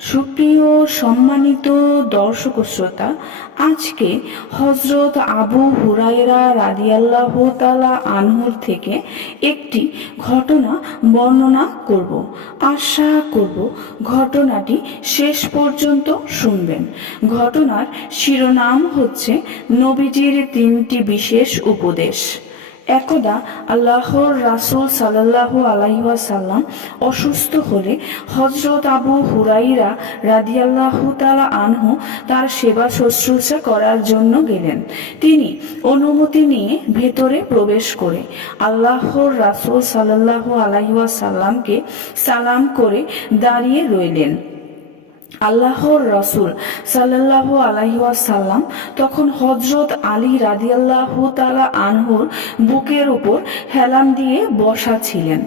সুপ্রিয় সম্মানিত দর্শক শ্রোতা, আজকে হজরত আবু হুরাইরা রাদিয়াল্লাহ তালা আনহুর থেকে একটি ঘটনা বর্ণনা করব। আশা করব ঘটনাটি শেষ পর্যন্ত শুনবেন। ঘটনার শিরোনাম হচ্ছে নবীজির তিনটি বিশেষ উপদেশ। একদা আল্লাহর রাসুল সাল্লাহ আলাইসাল্লাম অসুস্থ হলে হজরত আবু হুরাইরা রাদিয়াল্লাহ তালা আনহু তার সেবা শুশ্রূষা করার জন্য গেলেন। তিনি অনুমতি নিয়ে ভেতরে প্রবেশ করে আল্লাহর রাসুল সাল্লাহ আলাইসাল্লামকে সালাম করে দাঁড়িয়ে রইলেন। আল্লাহর রসুল সাল্লাহ আলাইসাল্লাম তখন হজরত আলী রাদিয়াল্লাহ তালা আনহুর বুকের উপর হেলাম দিয়ে বসা ছিলেন।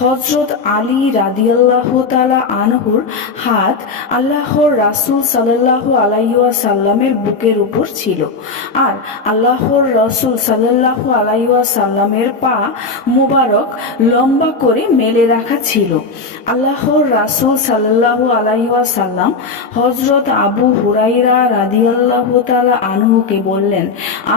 হজরত আলী রাদিয়াল্লাহ তালা আনহুর হাত আল্লাহর রাসুল সাল্লাহ আলাইসাল্লামের বুকের উপর ছিল আর আল্লাহর রসুল সাল্লাহ আলাইসাল্লামের পা মুবারক লম্বা করে মেলে রাখা ছিল। আল্লাহর রাসুল সাল্লাহ আলাইসাল্লাম হজরত আবু হুরাইরা রাদিয়াল্লাহ তালা আনহুকে বললেন,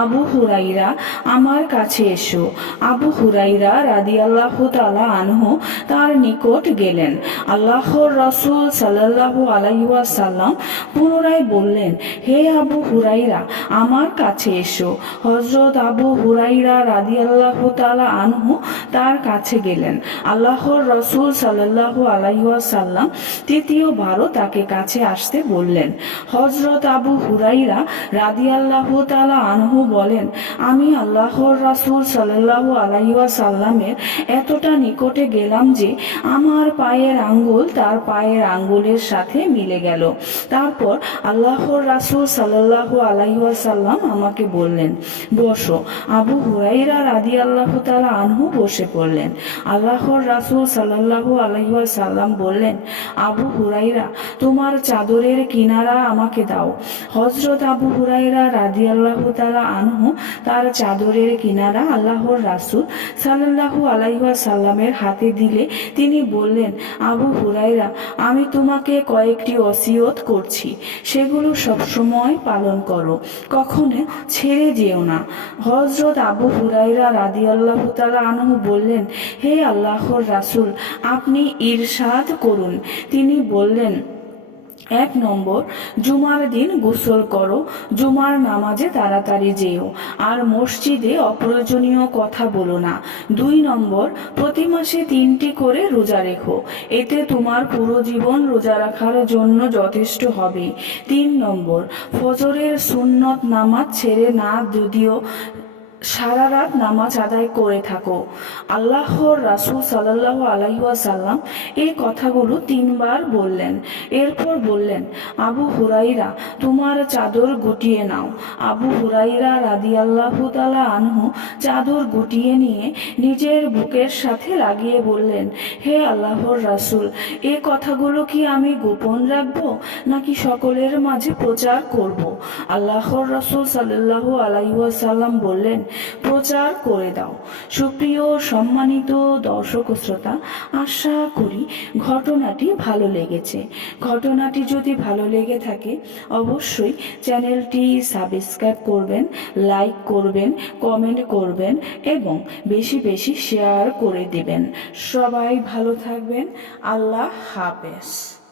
আবু হুরাইরা আমার কাছে এসো। আবু হুরাইরা রাদিয়াল্লাহ তালা আনহু তার নিকট গেলেন। আল্লাহর রসুল সাল্লাহ আলাইসাল্লাম পুনরায় বললেন, হে আবু হুরাইরা আমার কাছে এসো। হজরত আবু হুরাইরা রাদিয়াল্লাহ তালা আনহু তার কাছে গেলেন। আল্লাহর রসুল সাল্লাহ আলাইসাল্লাম তৃতীয়বারও তাকে কাছে আসতে বললেন। হজরত আবু হুরাইরা রাদি আল্লাহ তালা আনহু বলেন, আমি আল্লাহর রাসুল সাল্লাহ আলাইসাল্লামের এতটা নিকটে গেলাম যে আমার পায়ের আঙ্গুল তার পায়ের আঙ্গুলের সাথে মিলে গেল। তারপর আল্লাহর রাসুল সাল্লাহ আলাইসাল্লাম আমাকে বললেন, বসো। আবু হুরাইরা রাদি আল্লাহ তালা আনহু বসে পড়লেন। আল্লাহর রাসুল সাল্লাহ আলাইসাল্লাম বললেন, আবু হুরাইরা তোমার চাদরের কিনারা আমাকে দাও। হজরত আবু হুরাইরা রাদি আল্লাহ তালা আনহু তার চাদরের কিনারা আল্লাহর রাসুল সাল্লাহু আলাইসাল্লামের হাতে দিলে তিনি বললেন, আবু হুরাইরা আমি তোমাকে কয়েকটি অসিয়ত করছি। সেগুলো সবসময় পালন করো। কখনো ছেড়ে যেও না। হজরত আবু হুরাইরা রাদি আল্লাহ তালা আনহু বললেন, হে আল্লাহর রাসুল, আপনি ইরশাদ করুন। তিনি বললেন এক নম্বর, জুমার দিন গোসল করো, জুমার নামাজে তাড়াতাড়ি যেও, আর মসজিদে অপ্রয়োজনীয় কথা বলো না। দুই নম্বর, প্রতি মাসে তিনটি করে রোজা রেখো, এতে তোমার পুরো জীবন রোজা রাখার জন্য যথেষ্ট হবে। তিন নম্বর, ফজরের সুন্নত নামাজ ছেড়ে না যদিও সারা রাত নামাজ আদায় করে থাকো। আল্লাহর রাসুল সাল্লাহ আলাইসাল্লাম এই কথাগুলো তিনবার বললেন। এরপর বললেন, আবু হুরাইরা তোমার চাদর গুটিয়ে নাও। আবু হুরাইরা রাদি আল্লাহ তালা আনহু চাদর গুটিয়ে নিয়ে নিজের বুকের সাথে লাগিয়ে বললেন, হে আল্লাহর রাসুল, এ কথাগুলো কি আমি গোপন রাখব নাকি সকলের মাঝে প্রচার করব? আল্লাহর রাসুল সাল্লাহ আলাইসাল্লাম বললেন প্রচার করে দাও। সুপ্রিয় সম্মানিত দর্শক শ্রোতা, আশা করি ঘটনাটি ভালো লেগেছে। ঘটনাটি যদি ভালো লেগে থাকে, অবশ্যই চ্যানেলটি সাবস্ক্রাইব করবেন, লাইক করবেন, কমেন্ট করবেন এবং বেশি বেশি শেয়ার করে দেবেন। সবাই ভালো থাকবেন। আল্লাহ হাফেজ।